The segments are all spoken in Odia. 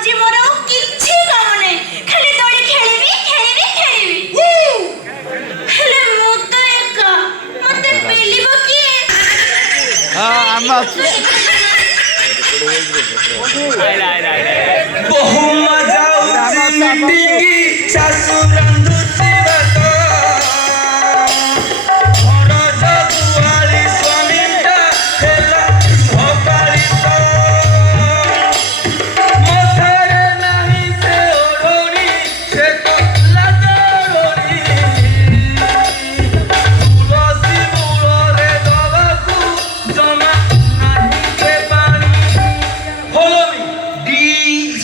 ଆଜି ମୋର କିଛି କାମ ନାହିଁ, ଖାଲି ଦୋଳି ଖେଳିବି ଖେଳିବି ଖେଳିବି। ହେଲେ ମୁଁ ତ ଏକା, ମତେ ପେଲିବ କିଏ? ବହୁ ମଜା ମିଟିଙ୍ଗି ଶାଶୁ ରାନ୍ଧୁଛି ଭାତ ଘର ଜଗୁଆଳି ସ୍ୱାମୀଟା ହେଲା ଭକାଳିତ ମଥାରେ ନାହିଁ ସେ ଓଢ଼ଣୀ ସେ କଲା ଜଳଣୀ ତୁଳସୀ ମୂଳରେ ଦବାକୁ ଜମା ନାହିଁ ସେ ପାଣି Follow me, DJ.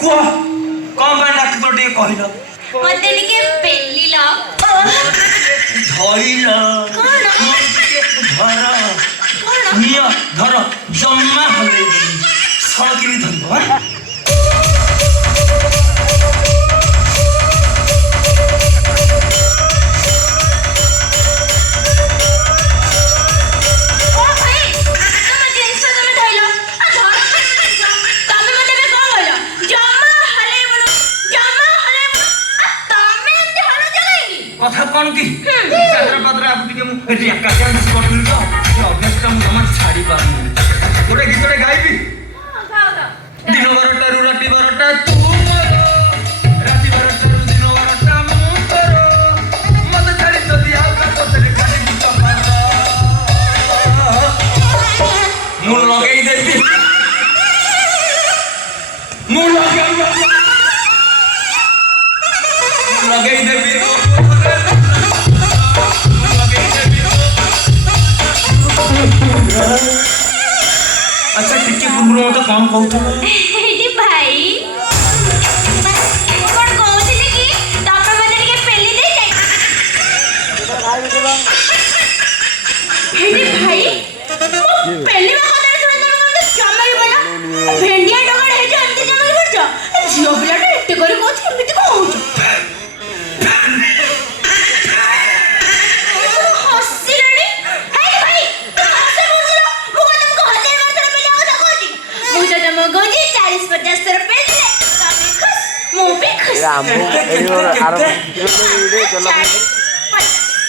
କୁହ କଣ ପାଇଁ ଡାକିଲ ଟିକେ କହିଲ ମତେ ଟିକେ ପେଲିଲ ଧଇଲ ଧର ନିଅ ଧର ଜମା ହଲେଇବନି ସଳକିରି ଧରିବ କଥା କଣ କି ଚାଦର ପାଦର ଆକୁ ଟିକେ ମୁଁ ଏଠି ଏକା ଡ୍ୟାନ୍ସ କରୁଥିଲି ତ ସେ ଅଭ୍ୟାସଟା ମୁଁ ଜମା ଛାଡ଼ି ପାରୁନି ଗୋଟେ ଗୀତଟେ ଗାଇବି ଦିନ ବାରଟାରୁ ରାତି ବାରଟା ତୁ ମୋର ରାତି ବାରଟାରୁ ଦିନ ବାରଟା ମୁଁ ତୋର ମତେ ଛାଡ଼ି ଯଦି ଆଉ କାହା ପଛରେ ଖାଲି ଗୀତ ମୁଁ ଲଗେଇ ଦେବି ମୁଁ ଲଗେଇ ଦେବି अच्छा टिके पूर्व मत कौन कहूथल एडी भाई कोन कहउथिले कि तापर मते टिके पेली दे जाई एडी भाई पेली मा कथा सुन मते जमाई बना भेंडिया डगड़ हे जे अंति जमाई करछ जियो बिलाटे एते करी कोथि एमिति कहउछ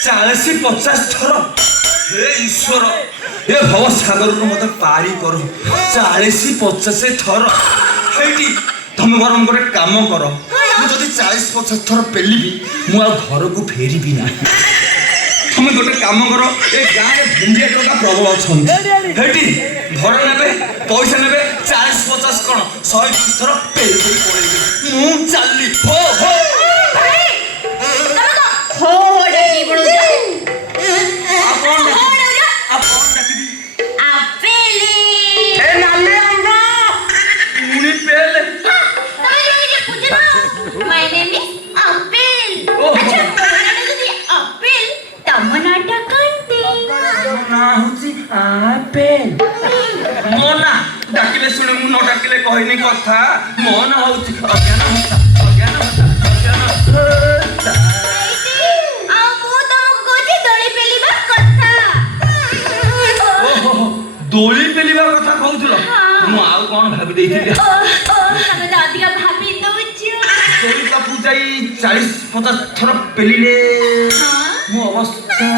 चालीस 50 थर हे ईश्वर हे भव सागर मत पारी कर 40-50 थर तुम बरम गोटे काम कर मुझे 40-50 थर पेलिबी मु घर को फेरबी ना तुम गोटे काम कर ए गाँव भेंडिया टका प्रबल अच्छा भर ने पैसा ने 40-50 कौन 100-200 थर पेल मु चली हो हो My name is Apple. अच्छा मोना Apple तमनाटा कांटे ना होची Apple मोना डाकिले सुने मु न डाकिले कहनी कथा मोना होची अज्ञान होता दोली पेलिबा कथा कहउथलो मु आउ कोन भाबी देइथिले तमे त अधिका भाबी दउछियो दोली का पूजाई 40-50 थर पेलिले मु अवस्था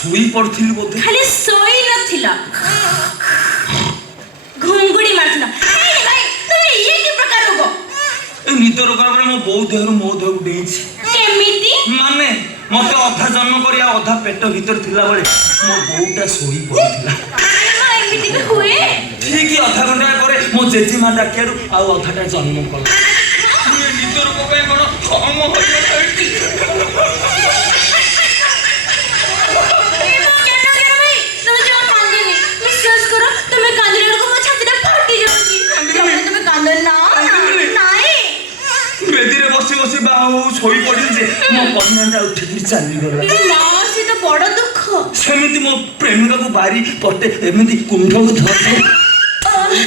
ଶୋଇ ପଡିଥିଲି ବୋଧେ। ଖାଲି ଶୋଇ ନଥିଲ ଘୁଙ୍ଗୁଡି ମାରୁଥିଲ। ଭାଇ ତମେ ଇଏ କି ପ୍ରକାର ରୋଗ? ଏ ନିଦ ରୋଗ ପରେ ମୋ ବୋଉ ଦେହରୁ ମୋ ଦେହକୁ ଡେଇଛି। କେମିତି? ମାନେ ମତେ ଅଧା ଜନ୍ମ କରି ଆଉ ଅଧା ପେଟ ଭିତରେ ଥିଲା ବେଳେ ମୋ ବୋଉଟା ଶୋଇ ପଡିଥିଲା। ଏମିତି ବି ହୁଏ? ଠିକ ଅଧା ଘଣ୍ଟା ପରେ ମୋ ଜେଜେମା ଡାକିଆରୁ ଆଉ ଅଧାଟା ଜନ୍ମ କଲା। ନିଦ ରୋଗ ପାଇଁ କଣ କମ ବେଦିରେ ବସି ବସି ବାହୁ ଶୋଇ ପଡିଲି ଯେ ମୋ କନ୍ୟାଟା ଉଠିକି ଚାଲିଗଲା। ସେ ତ ବଡ ଦୁଃଖ। ସେମିତି ମୋ ପ୍ରେମିକାକୁ ବାରି ପଟେ ଏମିତି କୁଣ୍ଢକୁ ଧରି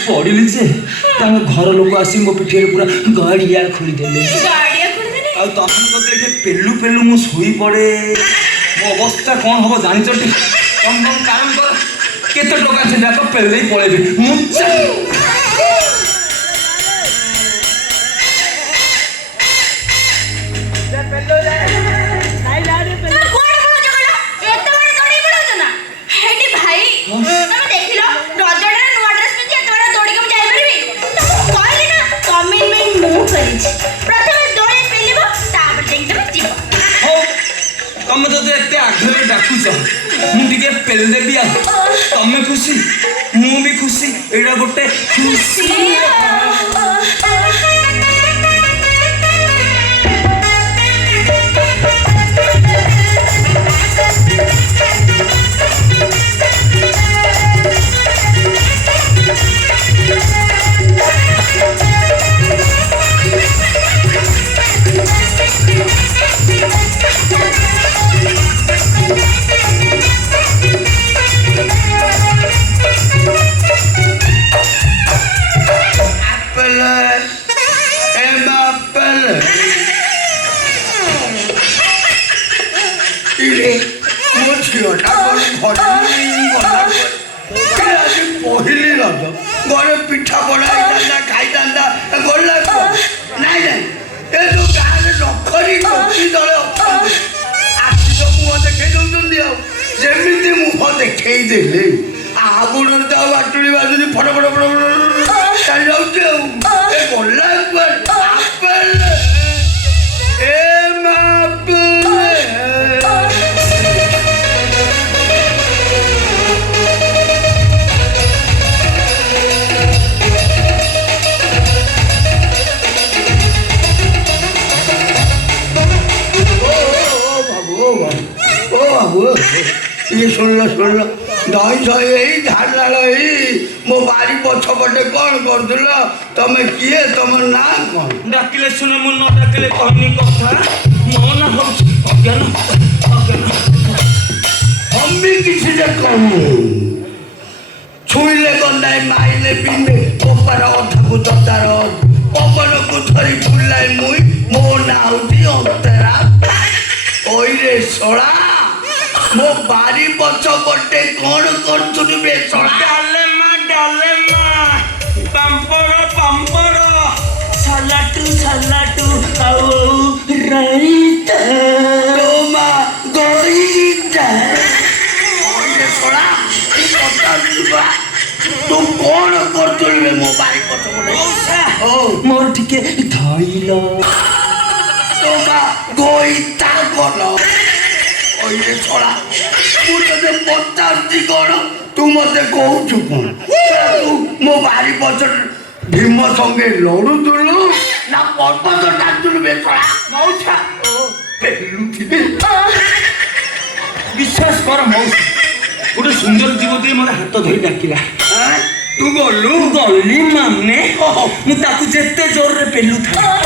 ପଡିଲି ଯେ ତାଙ୍କ ଘର ଲୋକ ଆସି ମୋ ପିଠିରେ ପୁରା ଗାଡିଆ ଖୋଳିଦେଲେ। ଆଉ ତମ ଦେଖେ ପେଲୁ ପେଲୁ ମୁଁ ଶୋଇ ପଡେ। ମୋ ଅବସ୍ଥା କଣ ହବ ଜାଣିଛ ଟି? କମ କାମ କର, କେତେ ଟଙ୍କା ସେ ଯାକ ପେଲେଇ ପଳେଇବି ମୁଁ। ତମେ ତ ଏତେ ଆଗ୍ରହରେ ଡାକୁଛ ମୁଁ ଟିକେ ପେଲି ଦେବି। ଆଉ ତମେ ଖୁସି ମୁଁ ବି ଖୁସି, ଏଇଟା ଗୋଟେ ଖୁସି। ପହିଲି ରଜ ଘରେ ପିଠା ପଣା ହେଇଥାନ୍ତା ଖାଇଥାନ୍ତା ଗଲା ନାଇଁ ନାଇଁ। ଏ ଯୋଉ ଗାଁରେ ନଖରି କଚି ତଳେ ଅଛନ୍ତି ଆସି ତ ମୁହଁ ଦେଖେଇ ଦଉଛନ୍ତି। ଆଉ ଯେମିତି ମୁହଁ ଦେଖେଇ ଦେଲେ ଆଗୁଣରେ ତ ଆଉ ବାଟୁଳି ବାଜୁନି ଫଟ ଫଟ ଫଟ ଚାଲି ଯାଉଛି। ଆଉ ଏ ଗଲା ଏ ମା ଟିକେ ଶୁଣିଲ ଦହି ସହି ହେଇ ଝାଡ଼ଲାଳ ହେଇ ମୋ ବାରି ପଛପଟେ କଣ କରୁଥିଲ? ତମେ କିଏ? ତମ ନାଁ କଣ? ଡାକିଲେ ଶୁଣେ, ମୁଁ ନ ଡାକିଲେ କହିନି କଥା। ମୋ ନାଁ ହଉଛି ଅଜ୍ଞାନ। ହମି କିଛି ଯେ କହୁ ଛୁଇଁଲେ ଗନ୍ଧାଏ ମାଇଲେ ପିନ୍ଧେ କପାର ଅଧାକୁ ଦତାର ପବନକୁ ଧରି ବୁଲାଏ ମୁଇଁ। ମୋ ନାଁ ହଉଛି ଅନ୍ତରା। ଓଇରେ ଶଳା ମୋ ବାରି ପଛପଟେ କଣ କରୁଛୁ ବେ ଶଳା? ଡାଲେମା ପାମ୍ପଡ଼ ସାଲାଟୁ ଆଉ ରାଇତା। ମା ଗଇଟା ଓଇରେ ଶଳା ତୁ କଣ କରୁଛୁ ବେ ମୋ ବାରି ପଛପଟେ? ମୋର ଟିକେ ଧଇଲ ମା ଗଇତା କଲ। ଓଇରେ ଶଳା ମୁଁ ତତେ ପଚାରୁଛି କଣ, ତୁ ମତେ କହୁଛୁ କଣ? ତୁ ମୋ ବାରି ପଛରେ ଭୀମ ସଙ୍ଗେ ଲଢୁଥିଲୁ ନା ପର୍ବତ ଟାକୁଥିଲୁ ବେ ଶଳା? ମଉସା ପେଲୁଥିବେ। ବିଶ୍ୱାସ କର ମଉସା, ଗୋଟେ ସୁନ୍ଦର ଯୁବତୀ ମୋତେ ହାତ ଧରି ଡାକିଲା। ତୁ ଗଲୁ? ଗଲି ମାନେ ମୁଁ ତାକୁ ଯେତେ ଜୋରରେ ପେଲୁଥାଏ